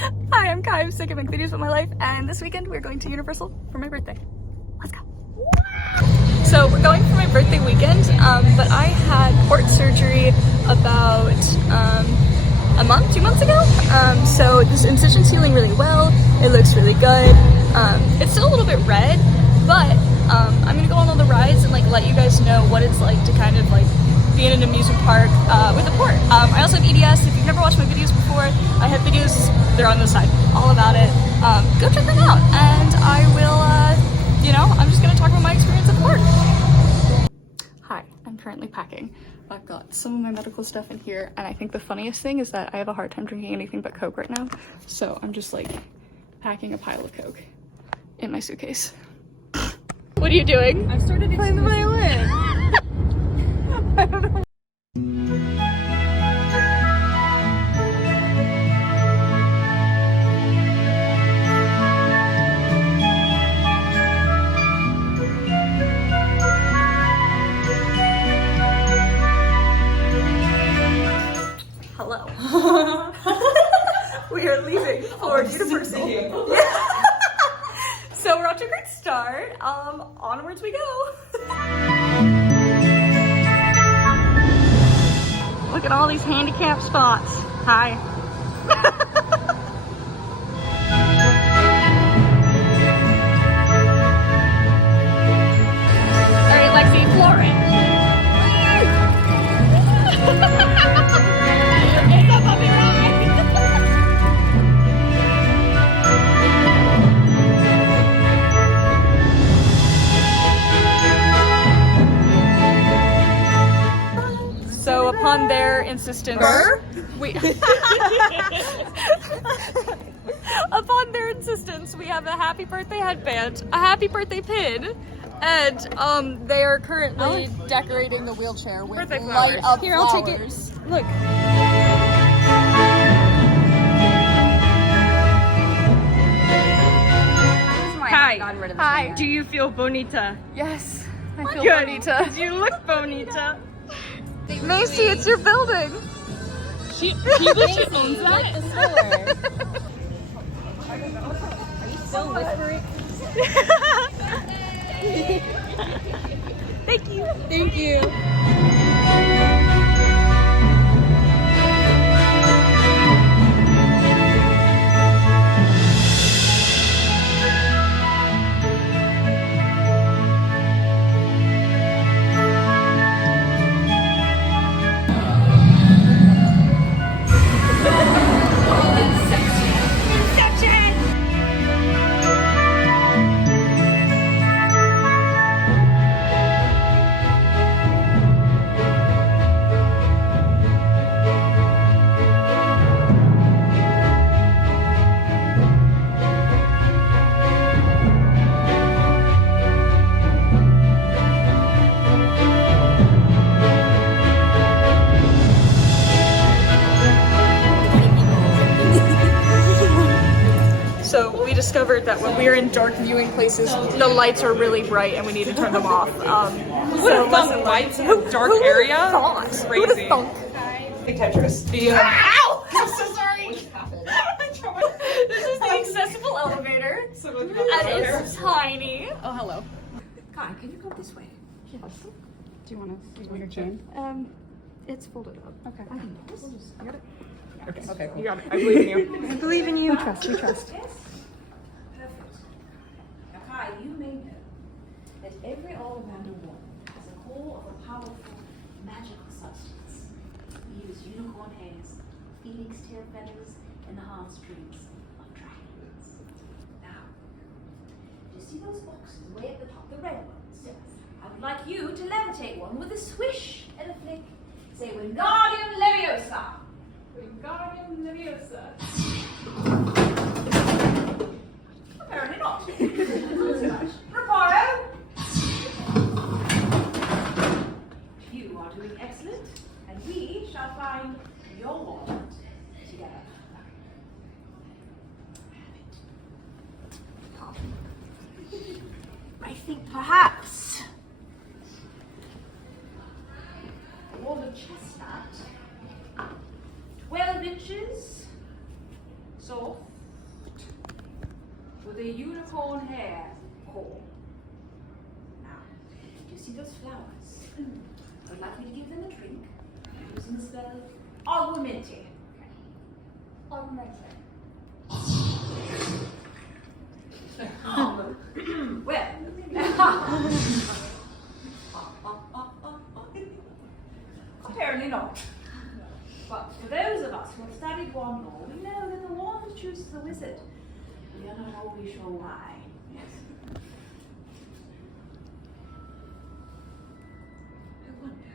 Hi, I'm Kai. I'm sick of making videos about my life, and this weekend we're going to Universal for my birthday. Let's go. So we're going for my birthday weekend, but I had port surgery about a month, 2 months ago. So this incision's healing really well. It looks really good. It's still a little bit red, but I'm gonna go on all the rides and like let you guys know what it's like to kind of like be in an amusement park with a port. I also have EDS. If you've never watched my videos before, I have videos, they're on the side, all about it. Go check them out, and I will, I'm just gonna talk about my experience at the park. Hi, I'm currently packing. I've got some of my medical stuff in here, and I think the funniest thing is that I have a hard time drinking anything but Coke right now, so I'm just like packing a pile of Coke in my suitcase. What are you doing? I started playing the violin. I don't know. Hello. We are leaving for Universal. So we're off to a great start. Onwards we go. Look at all these handicap spots. Hi. All right, Lexi, Florence. It's a puppy ride. So upon their insistence, upon their insistence, we have a happy birthday headband, a happy birthday pin, and they are currently decorating the wheelchair with Birthday light flowers. up Here, flowers. I'll take it. Look. Hi. Hi. Do you feel bonita? Yes, I feel Good. bonita. Because you look bonita. Macy, it's your building. She owns that. Are you still whispering? Thank you. Thank you. So we discovered that when we're in dark viewing places, the lights are really bright and we need to turn them off. Who would have thunk lights in a dark area? Crazy. The Tetris. Ow! I'm so sorry. This is the accessible elevator, and it's tiny. Oh, hello. Kai, can you go this way? Yes. Do you want to see your chain? It's folded up. Okay. I can do this. You got it. Okay, cool. You got it. I believe in you. I believe in you. We trust. Yes. Perfect. Now, Kai, you may know that every Ollivander woman has a core of a powerful magical substance. We use unicorn hairs, phoenix tail feathers, and the heartstrings of dragons. Now, do you see those boxes way at the top, the red ones? Yes. I would like you to levitate one with a swish and a flick. Say, Wingardium Leviosa. Wingardium Leviosa. Apparently not. Reparo. You are doing excellent, and we shall find your wallet together. I think perhaps a wall of chestnut, 12 inches to the unicorn hair core. Now, do you see those flowers? I would like me to give them a drink using the spell Augmente. Augmente. Well, apparently not. But for those of us who have studied wand lore, we know that the wand chooses the wizard. We are not always sure why. Yes. I wonder.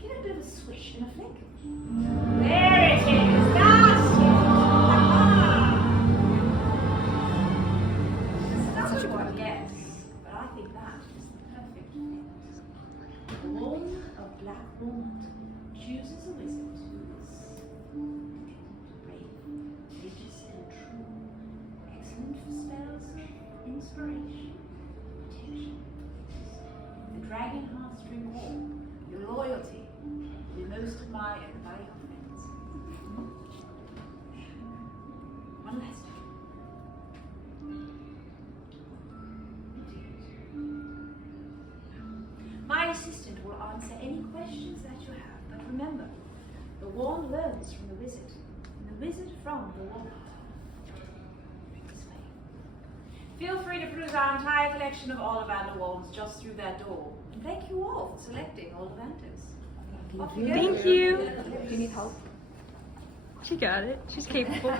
Give it a bit of a swish and a flick. There it is! That's it! That's such a one, yes. But I think that is the perfect fit. The wand of black walnut chooses a wizard who is brave, religious, and true. Excellent for spells of inspiration, protection. The dragon heartstring wall. Your loyalty will be most admired by your friends. One last time. My assistant will answer any questions that you have, but remember, the wand learns from the wizard, and the wizard from the wand. This way. Feel free to peruse our entire collection of Ollivander wands just through that door. And thank you all for selecting Ollivanders. Off you go. Thank you. Do you need help? She got it. She's capable.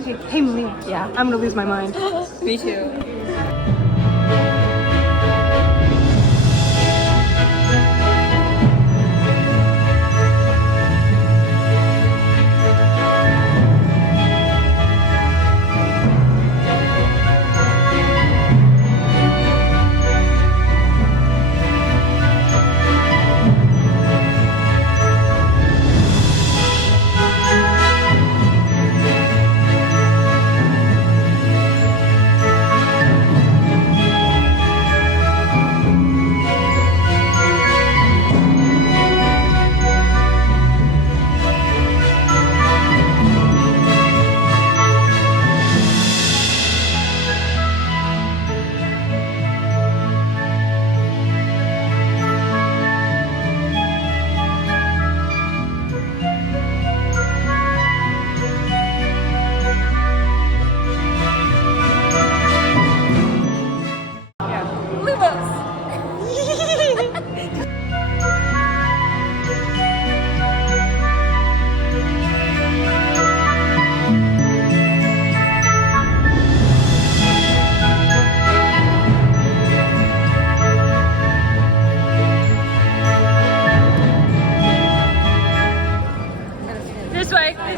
Okay, hey Malia. Yeah, I'm gonna lose my mind. Me too. This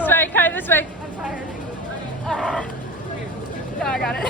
way, Kai, this way. I'm tired. No, I got it.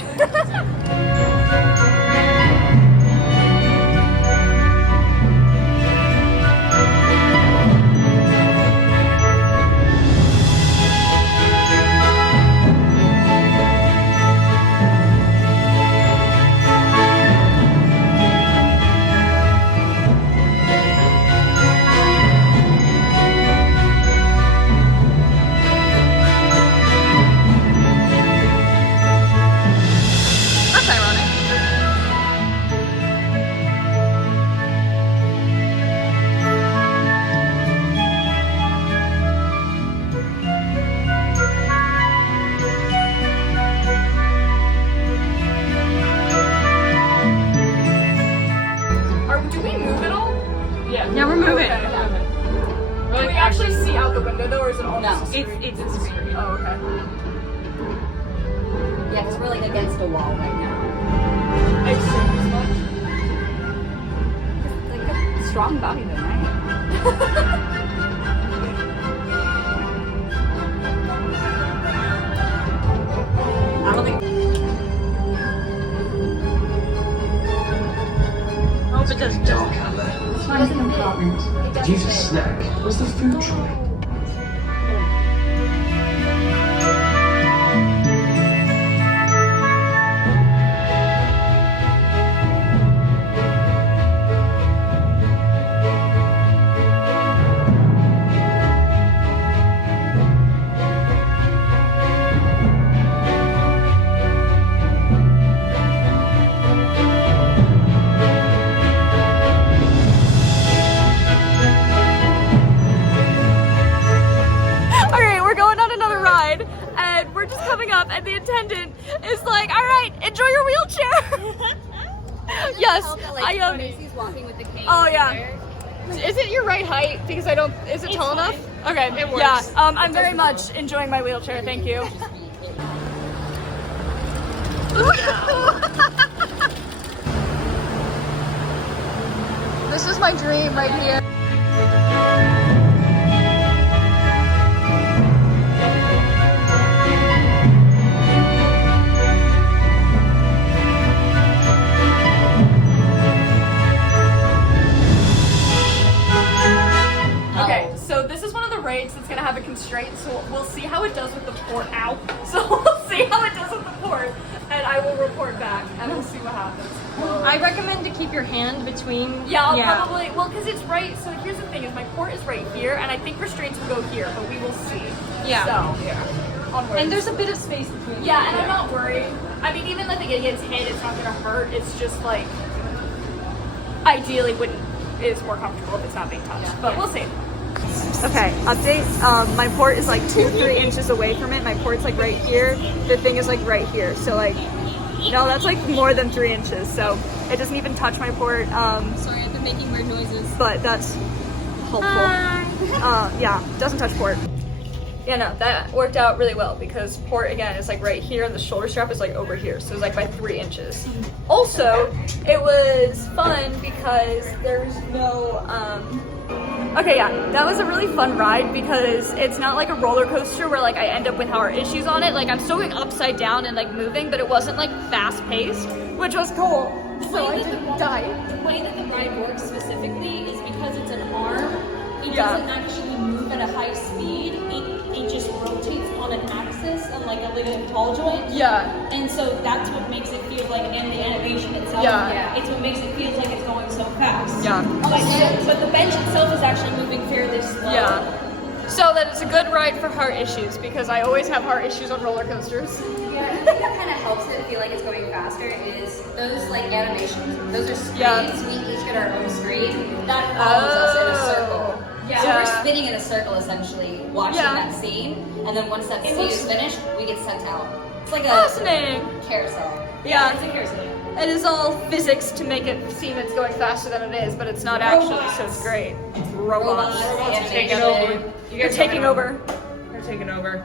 Yeah, we're moving. Can we actually see out the window though, or is it all just a screen? It's a screen. Oh, okay. Yeah, because we're like against a wall right now. I assume as much. Like a strong body though, right? I don't think. I hope it doesn't. Dark out there. Compartment. Did you use a snack? Where's the food trolley? wheelchair. Yes, I am. Macy's walking with the cane. Oh yeah. Is it your right height? Because I don't. Is it tall enough? Okay. It works. Yeah. I'm very much enjoying my wheelchair. Thank you. This is my dream right here. Okay, so this is one of the raids that's gonna have a constraint, so we'll see how it does with the port. Ow! So we'll see how it does with the port, and I will report back, and we'll see what happens. I recommend to keep your hand between. Yeah, I'll probably, well, because it's right, so here's the thing, is my port is right here, and I think restraints will go here, but we will see. Yeah. So, yeah. Onwards. And there's a bit of space between. Yeah, and I'm not worried. I mean, even if it gets hit, it's not gonna hurt, it's just like, ideally is more comfortable if it's not being touched, but we'll see. Okay, update. My port is like 2-3 inches away from it. My port's like right here. The thing is like right here. So like, no, that's like more than 3 inches. So it doesn't even touch my port. Sorry, I've been making weird noises. But that's helpful. Yeah, doesn't touch port. Yeah, no, that worked out really well because port again is like right here and the shoulder strap is like over here. So it's like by 3 inches. Also, it was fun because there's no, okay, yeah, that was a really fun ride because it's not like a roller coaster where like I end up with heart issues on it. Like I'm still going upside down and like moving, but it wasn't like fast paced, which was cool. So I didn't die. The way that the ride works specifically is because it's an arm, it doesn't actually move at a high speed. It just rotates on an axis and like a ball joint. Yeah. And so that's what makes it feel like, and the animation itself, it's what makes it feel like it's going so fast. Yeah. But the bench itself is actually moving fairly slow. Yeah. So that it's a good ride for heart issues because I always have heart issues on roller coasters. Yeah, I think that kind of helps it feel like it's going faster is those like animations, those are screens, we each get our own screen, that follows us in a circle. Yeah. So we're spinning in a circle essentially, watching that scene, and then once that scene is finished, we get sent out. It's like a Fascinating. carousel. Yeah. It's a carousel. It is all physics to make it seem it's going faster than it is, but it's not actually, so it's great. Robots. Robots, taking animation. over. You're taking over. They're taking over.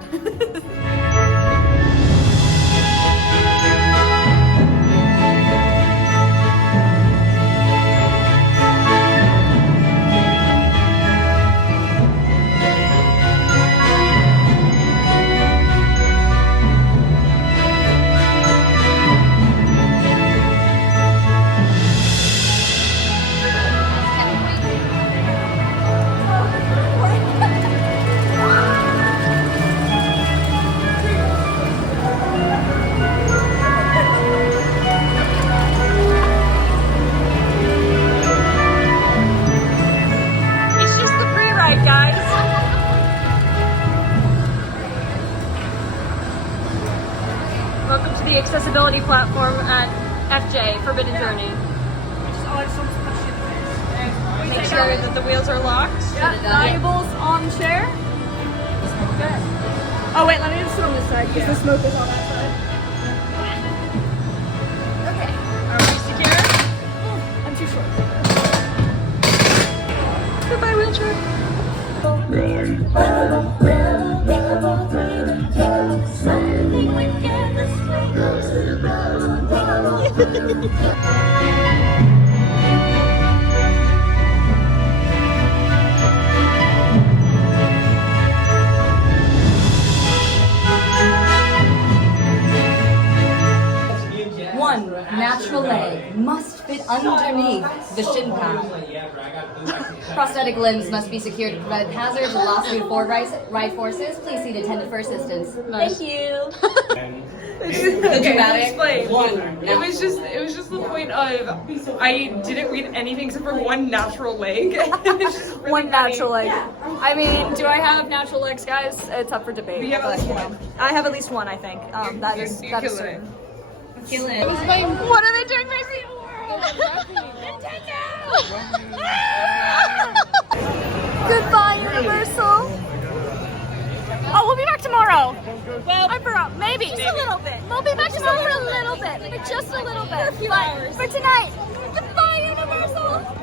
It's just the free ride, guys. Welcome to the accessibility platform at FJ, Forbidden Journey. Make sure that the wheels are locked. Yeah, valuables on chair. Good. Oh wait, let me just sit on this side because the smoke is on that side. Okay. Are we secure? I'm too short. Goodbye, wheelchair. One natural leg must fit underneath the shin pad. Prosthetic limbs must be secured to prevent hazards and loss due to forward ride forces. Please see the attendant for assistance. Thank you. Okay, explain. It was just the point of I didn't read anything except for one natural leg. It's just really One funny. natural leg. I mean, do I have natural legs, guys? It's up for debate. We have at least one. I have at least one, I think. That is You're killing certain. Killing. What are they doing, Macy? Goodbye, Universal. Oh, we'll be back tomorrow. tomorrow. Well, I forgot. Maybe. just a little bit. We'll be back tomorrow for a little bit. For just a little bit. For a few hours. For tonight. Goodbye, Universal.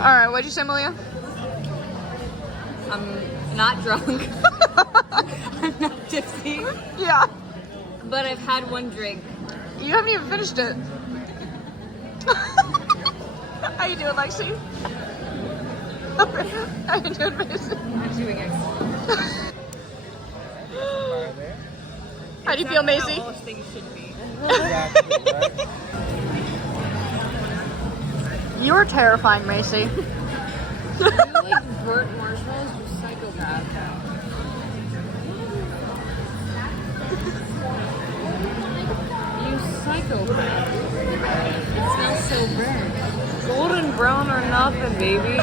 All right, what'd you say, Malia? I'm not drunk. I'm not tipsy. Yeah. But I've had one drink. You haven't even finished it. How you doing, Lexi? How you doing, Mason? I'm doing excellent. How do you feel, Macy? Most things should be. You're terrifying, Macy. You like burnt marshmallows, you psychopath. You psychopath. It smells so burnt. Golden brown or nothing, baby.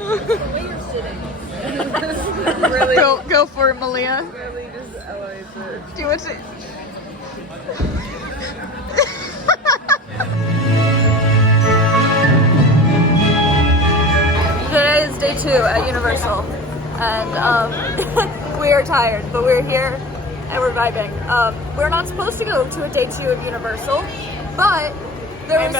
The way you're sitting. Really, Go for it, Malia. really just elevates it. Do what's it. Today is day 2 at Universal, and we are tired, but we're here and we're vibing. We're not supposed to go to a day 2 of Universal, but no, it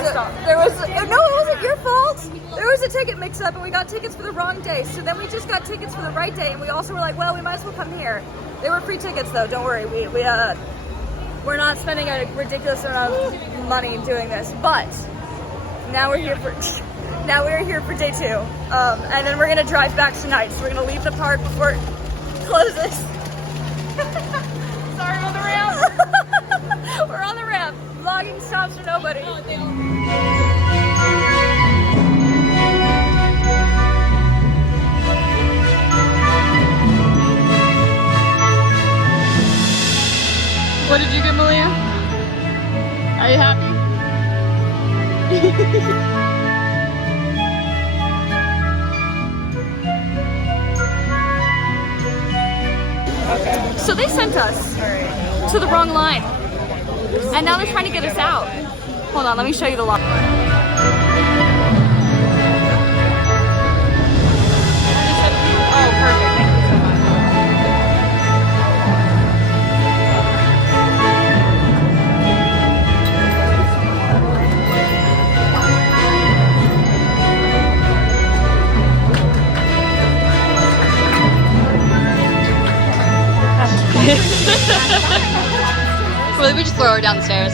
wasn't your fault. There was a ticket mix-up, and we got tickets for the wrong day. So then we just got tickets for the right day, and we also were like, well, we might as well come here. They were free tickets, though. Don't worry, we're not spending a ridiculous amount of money doing this, but now we're here for. Now we're here for day 2, and then we're gonna drive back tonight. So we're gonna leave the park before it closes. Sorry on the ramp. We're on the ramp. Vlogging stops for nobody. What did you get, Malia? Are you happy? So they sent us to the wrong line, and now they're trying to get us out. Hold on, let me show you the line. Oh, perfect. Thank you so much. Or maybe we just throw her down the stairs.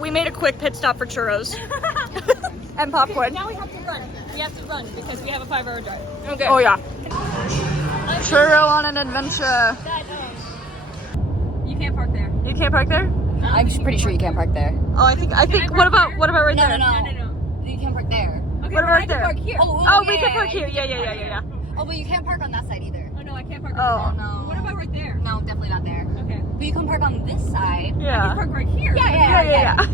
We made a quick pit stop for churros. And popcorn. Now we have to run. We have to run because we have a 5-hour drive. Okay. Oh yeah. Churro on an adventure. You can't park there. You can't park there? I'm pretty sure you can't park there. Oh, I think. What about right there? No. You can't park there. Okay, What about right there? park here. Oh, we can park here. Yeah. Oh, but you can't park on that side either. Oh no, I can't park. Oh. Over there. No. What about right there? No, definitely not there. Okay. But you can park on this side. I Yeah. can park right here. Yeah.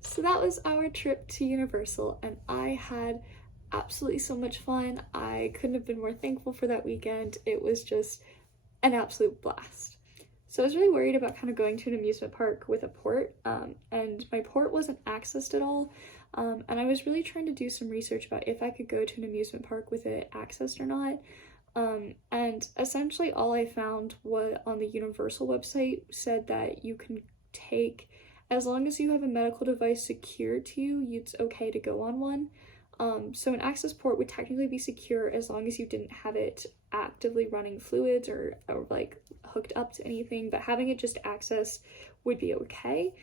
So that was our trip to Universal, and I had absolutely so much fun. I couldn't have been more thankful for that weekend. It was just an absolute blast. So I was really worried about kind of going to an amusement park with a port, and my port wasn't accessed at all. And I was really trying to do some research about if I could go to an amusement park with it accessed or not. And essentially all I found was on the Universal website said that you can take, as long as you have a medical device secured to you, it's okay to go on one. So an access port would technically be secure as long as you didn't have it actively running fluids or like hooked up to anything, but having it just accessed would be okay.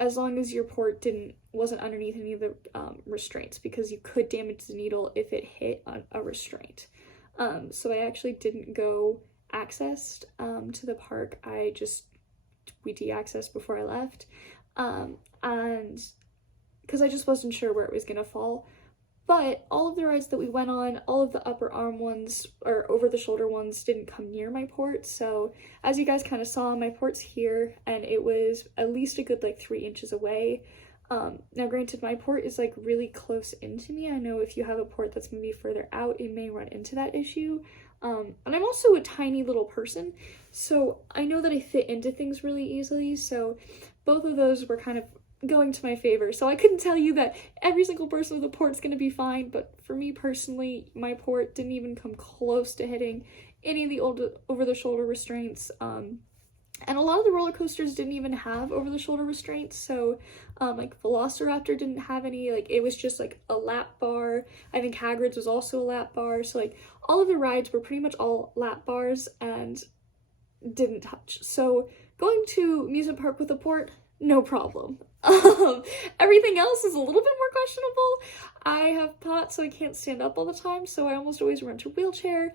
As long as your port wasn't underneath any of the restraints, because you could damage the needle if it hit a restraint. So I actually didn't go accessed to the park. We de-accessed before I left, and because I just wasn't sure where it was gonna fall. But all of the rides that we went on, all of the upper arm ones or over the shoulder ones didn't come near my port. So as you guys kind of saw, my port's here, and it was at least a good like 3 inches away. Now granted, my port is like really close into me. I know if you have a port that's maybe further out, it may run into that issue. And I'm also a tiny little person, so I know that I fit into things really easily. So both of those were kind of going to my favor. So I couldn't tell you that every single person with a port's gonna be fine, but for me personally, my port didn't even come close to hitting any of the old over-the-shoulder restraints. And a lot of the roller coasters didn't even have over-the-shoulder restraints. So like Velociraptor didn't have any, like it was just like a lap bar. I think Hagrid's was also a lap bar. So like all of the rides were pretty much all lap bars and didn't touch. So going to amusement park with a port, no problem. Everything else is a little bit more questionable. I have POTS, so I can't stand up all the time, so I almost always rent a wheelchair.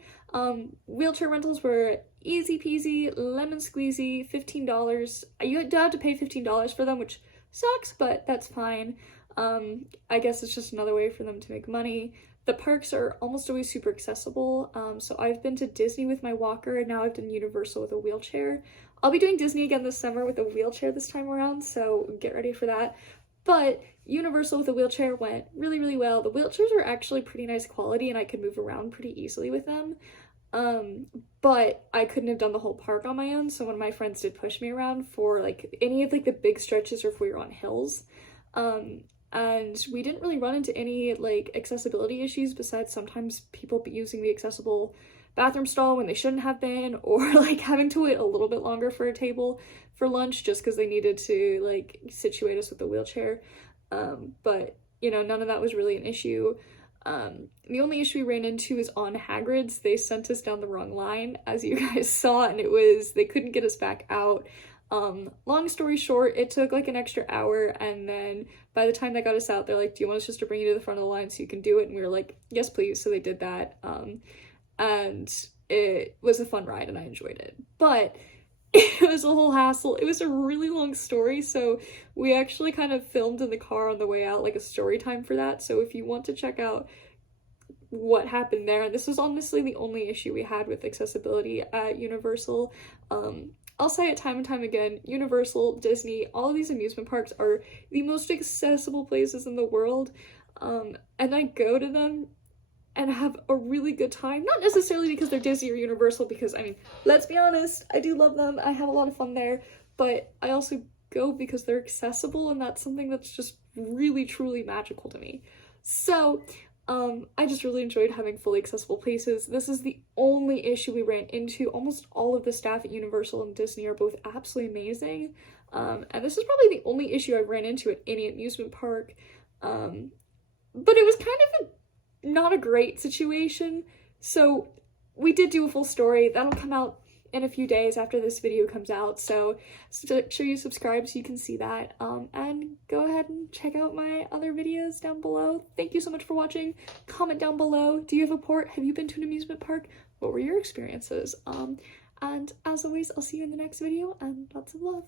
Wheelchair rentals were easy peasy, lemon squeezy, $15. You do have to pay $15 for them, which sucks, but that's fine. I guess it's just another way for them to make money. The parks are almost always super accessible. So I've been to Disney with my walker, and now I've done Universal with a wheelchair. I'll be doing Disney again this summer with a wheelchair this time around, so get ready for that. But Universal with a wheelchair went really, really well. The wheelchairs are actually pretty nice quality, and I could move around pretty easily with them. But I couldn't have done the whole park on my own, so one of my friends did push me around for like any of like the big stretches or if we were on hills. And we didn't really run into any like accessibility issues besides sometimes people using the accessible bathroom stall when they shouldn't have been, or like having to wait a little bit longer for a table for lunch just because they needed to like situate us with the wheelchair. But you know, none of that was really an issue. The only issue we ran into is on Hagrid's. They sent us down the wrong line, as you guys saw, and they couldn't get us back out. Long story short, it took like an extra hour, and then by the time they got us out, they're like, do you want us just to bring you to the front of the line so you can do it? And we were like, yes please. So they did that, and it was a fun ride and I enjoyed it, but it was a whole hassle. It was a really long story, so we actually kind of filmed in the car on the way out, like a story time for that. So if you want to check out what happened there, this was honestly the only issue we had with accessibility at Universal. I'll say it time and time again, Universal, Disney, all of these amusement parks are the most accessible places in the world, and I go to them and have a really good time. Not necessarily because they're Disney or Universal, because I mean, let's be honest, I do love them, I have a lot of fun there, but I also go because they're accessible, and that's something that's just really truly magical to me. So I just really enjoyed having fully accessible places. This is the only issue we ran into. Almost all of the staff at Universal and Disney are both absolutely amazing. And this is probably the only issue I ran into at any amusement park. But it was kind of not a great situation. So we did do a full story. That'll come out in a few days after this video comes out, so make sure you subscribe so you can see that, and go ahead and check out my other videos down below. Thank you so much for watching. Comment down below, do you have a port? Have you been to an amusement park? What were your experiences? And as always, I'll see you in the next video, and lots of love.